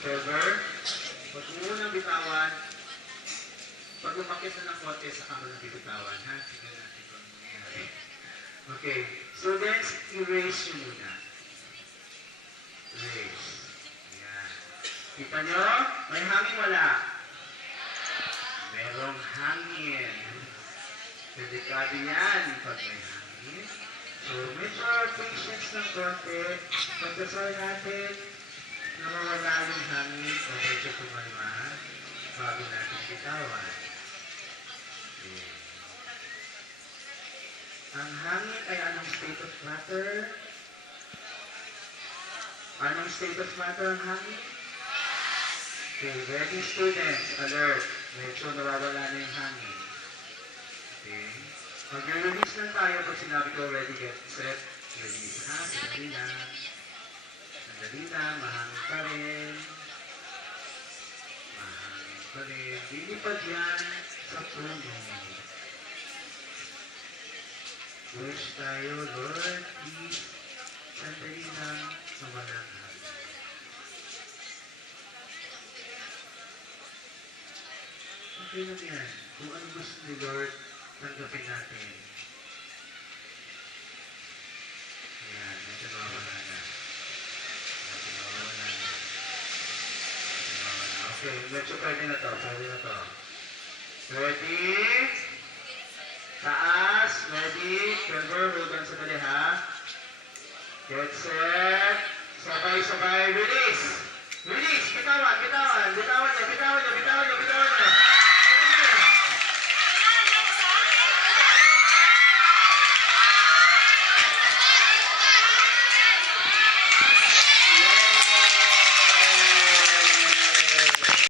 Silver. Huwag mo munang bitawan. Pag umakit na ng konti, saka mo nang bibitawan, ha? Tingnan natin kung ano nangyari. Okay. Students, erase nyo muna. Erase. Ayan. Kita nyo? May hangin wala? Merong hangin. Delikado yan pag may hangin. So, medyo patience ng konti. Pagkasal natin, nawawala yung hangin o medyo kumalma bago natin bitawan. Okay. Ang hangin ay anong state of matter? Anong state of matter ang hangin? Okay, ready students, alert. Medyo nawawala na yung hangin. Okay. Mag-release lang tayo pag sinabi ko ready, get, set, release. Ha? Sandali na. Sandali na. Mahangin pa rin. Mahangin pa rin. Lilipad yan sa puno. Wish tayo, Lord, please. Sandali lang sa walang hangin. Okay lang yan. Kung ano gusto ni Lord, tanggapin natin. Ayan, medyo nawawala na. Medyo nawawala na. Medyo nawawala na. Okay, medyo pwede na to. Pwede na to. Ready? Taas. Ready? Silver, hold on sandali ha. Get set. Sabay-sabay. Release! Release! Bitawan! Bitawan! Bitawan niya! Bitawan niya! Bitawan niya! Bitawan niya!